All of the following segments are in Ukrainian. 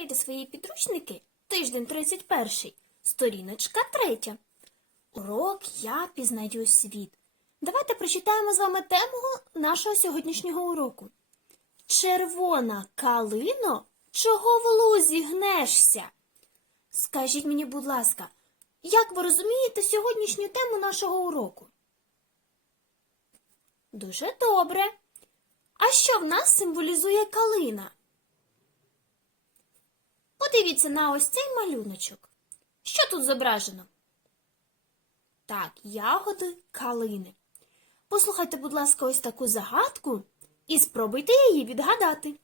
Відкрийте свої підручники, тиждень 31, сторіночка 3. Урок Я пізнаю світ. Давайте прочитаємо з вами тему нашого сьогоднішнього уроку. Червона калино, чого в лузі гнешся? Скажіть мені, будь ласка, як ви розумієте сьогоднішню тему нашого уроку? Дуже добре. А що в нас символізує калина? Подивіться на ось цей малюночок. Що тут зображено? Так, ягоди калини. Послухайте, будь ласка, ось таку загадку і спробуйте її відгадати.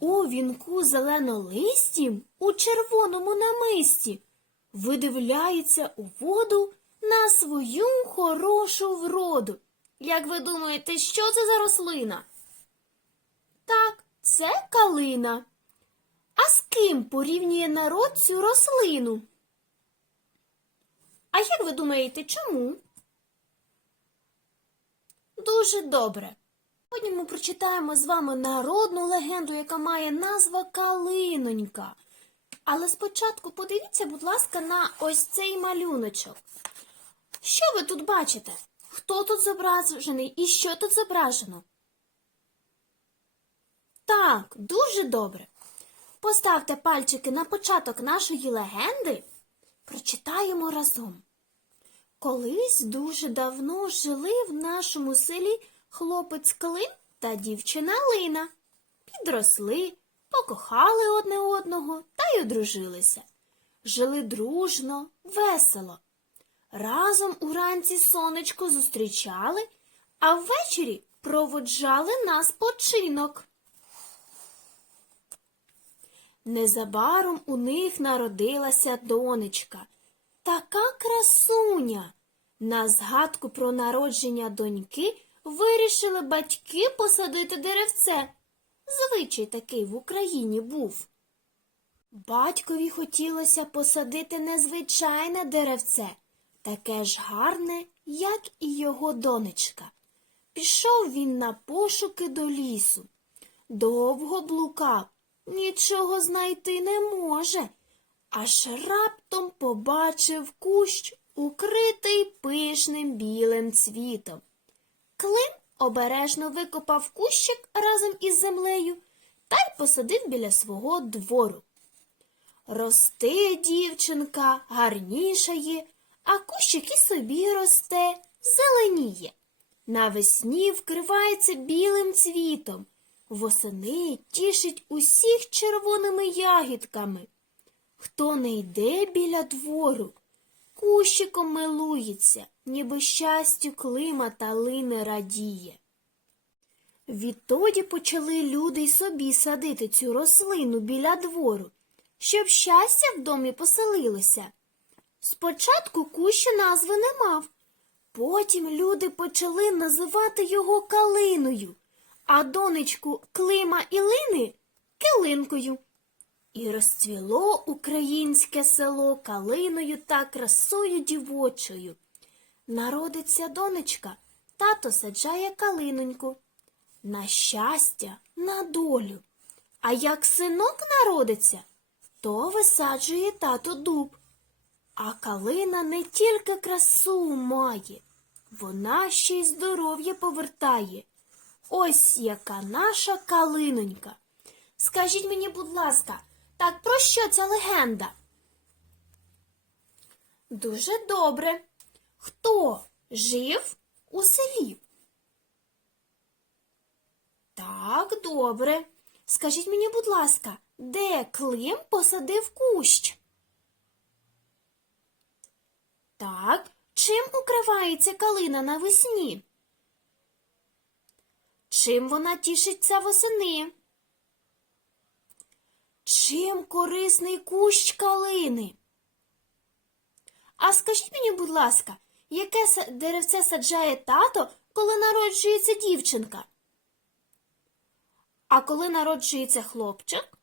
У вінку зеленолистім, у червоному намисті, видивляється у воду на свою хорошу вроду. Як ви думаєте, що це за рослина? Так, це калина. А з ким порівнює народ цю рослину? А як ви думаєте, чому? Дуже добре. Сьогодні ми прочитаємо з вами народну легенду, яка має назва Калинонька. Але спочатку подивіться, будь ласка, на ось цей малюночок. Що ви тут бачите? Хто тут зображений і що тут зображено? Так, дуже добре. Поставте пальчики на початок нашої легенди. Прочитаємо разом. Колись дуже давно жили в нашому селі хлопець Клим та дівчина Лина. Підросли, покохали одне одного та й одружилися. Жили дружно, весело. Разом уранці сонечко зустрічали, а ввечері проводжали на спочинок. Незабаром у них народилася донечка, така красуня. На згадку про народження доньки вирішили батьки посадити деревце. Звичай такий в Україні був. Батькові хотілося посадити незвичайне деревце, таке ж гарне, як і його донечка. Пішов він на пошуки до лісу. Довго блукав, нічого знайти не може, аж раптом побачив кущ, укритий пишним білим цвітом. Клим обережно викопав кущик разом із землею та й посадив біля свого двору. Росте дівчинка, гарнішає, а кущик і собі росте, зеленіє. Навесні вкривається білим цвітом, восени тішить усіх червоними ягідками. Хто не йде біля двору, кущиком милується, ніби щастю клима та лини радіє. Відтоді почали люди й собі садити цю рослину біля двору, щоб щастя в домі поселилося. Спочатку кущ назви не мав, потім люди почали називати його калиною, а донечку Клима і Лини килинкою. І розцвіло українське село калиною та красою дівочою. Народиться донечка, тато саджає калиноньку. На щастя, на долю. А як синок народиться, то висаджує тато дуб. А калина не тільки красу має, вона ще й здоров'я повертає. Ось яка наша калинонька. Скажіть мені, будь ласка, так про що ця легенда? Дуже добре. Хто жив у селі? Так, добре. Скажіть мені, будь ласка, де Клим посадив кущ? Так, чим укривається калина навесні? Чим вона тішиться восени? Чим корисний кущ калини? А скажіть мені, будь ласка, яке деревце саджає тато, коли народжується дівчинка? А коли народжується хлопчик?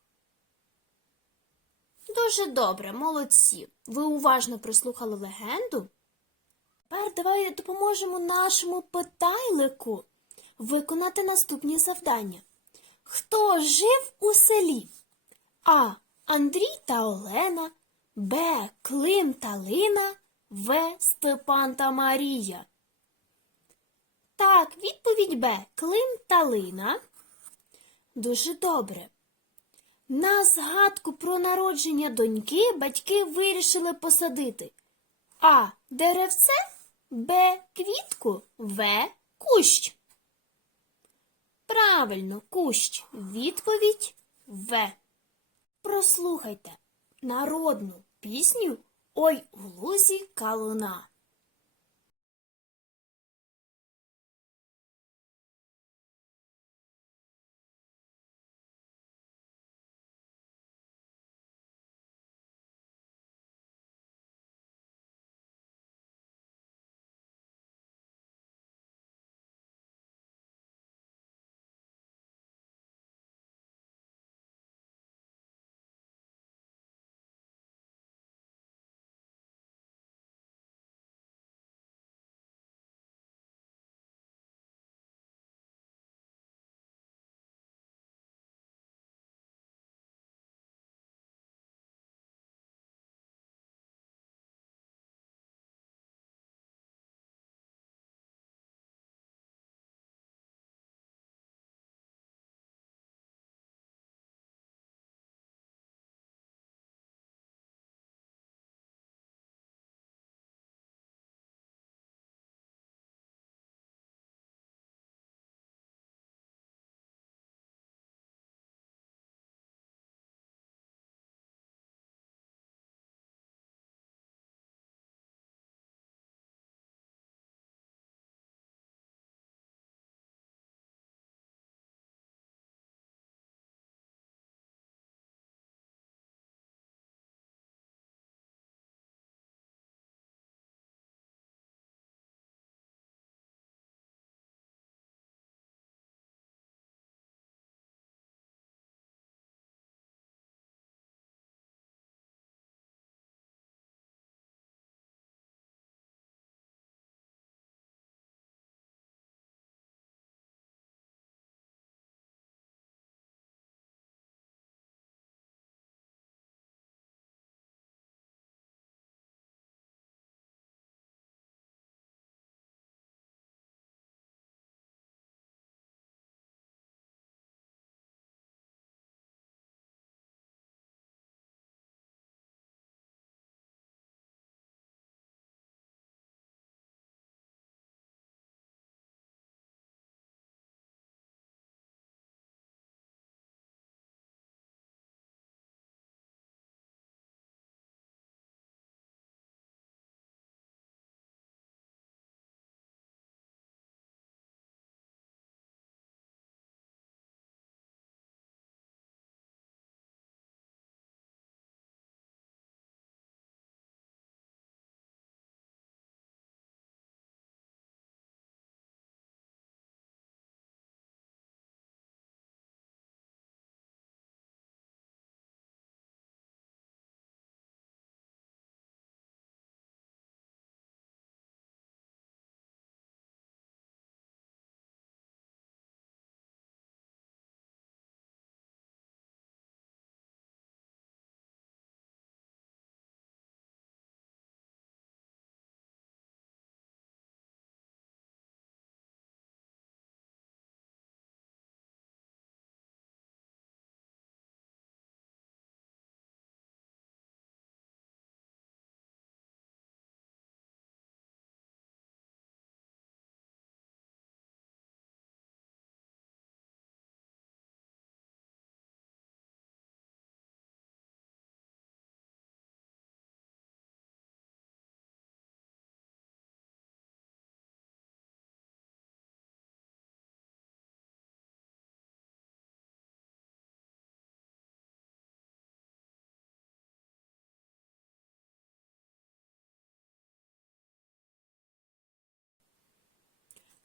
Дуже добре, молодці. Ви уважно прослухали легенду. Тепер давайте допоможемо нашому питайлику виконати наступні завдання. Хто жив у селі? А. Андрій та Олена, Б. Клим та Лина, В. Степан та Марія. Так, відповідь Б. Клим та Лина. Дуже добре. На згадку про народження доньки батьки вирішили посадити А. Деревце, Б. Квітку, В. Кущ. Правильно, кущ. Відповідь В. Прослухайте народну пісню Ой у лузі калина.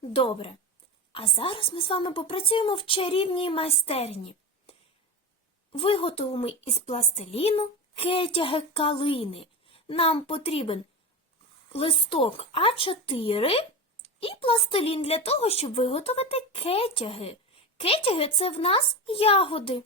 Добре. А зараз ми з вами попрацюємо в чарівній майстерні. Виготовимо із пластиліну кетяги калини. Нам потрібен листок А4 і пластилін для того, щоб виготовити кетяги. Кетяги це в нас ягоди.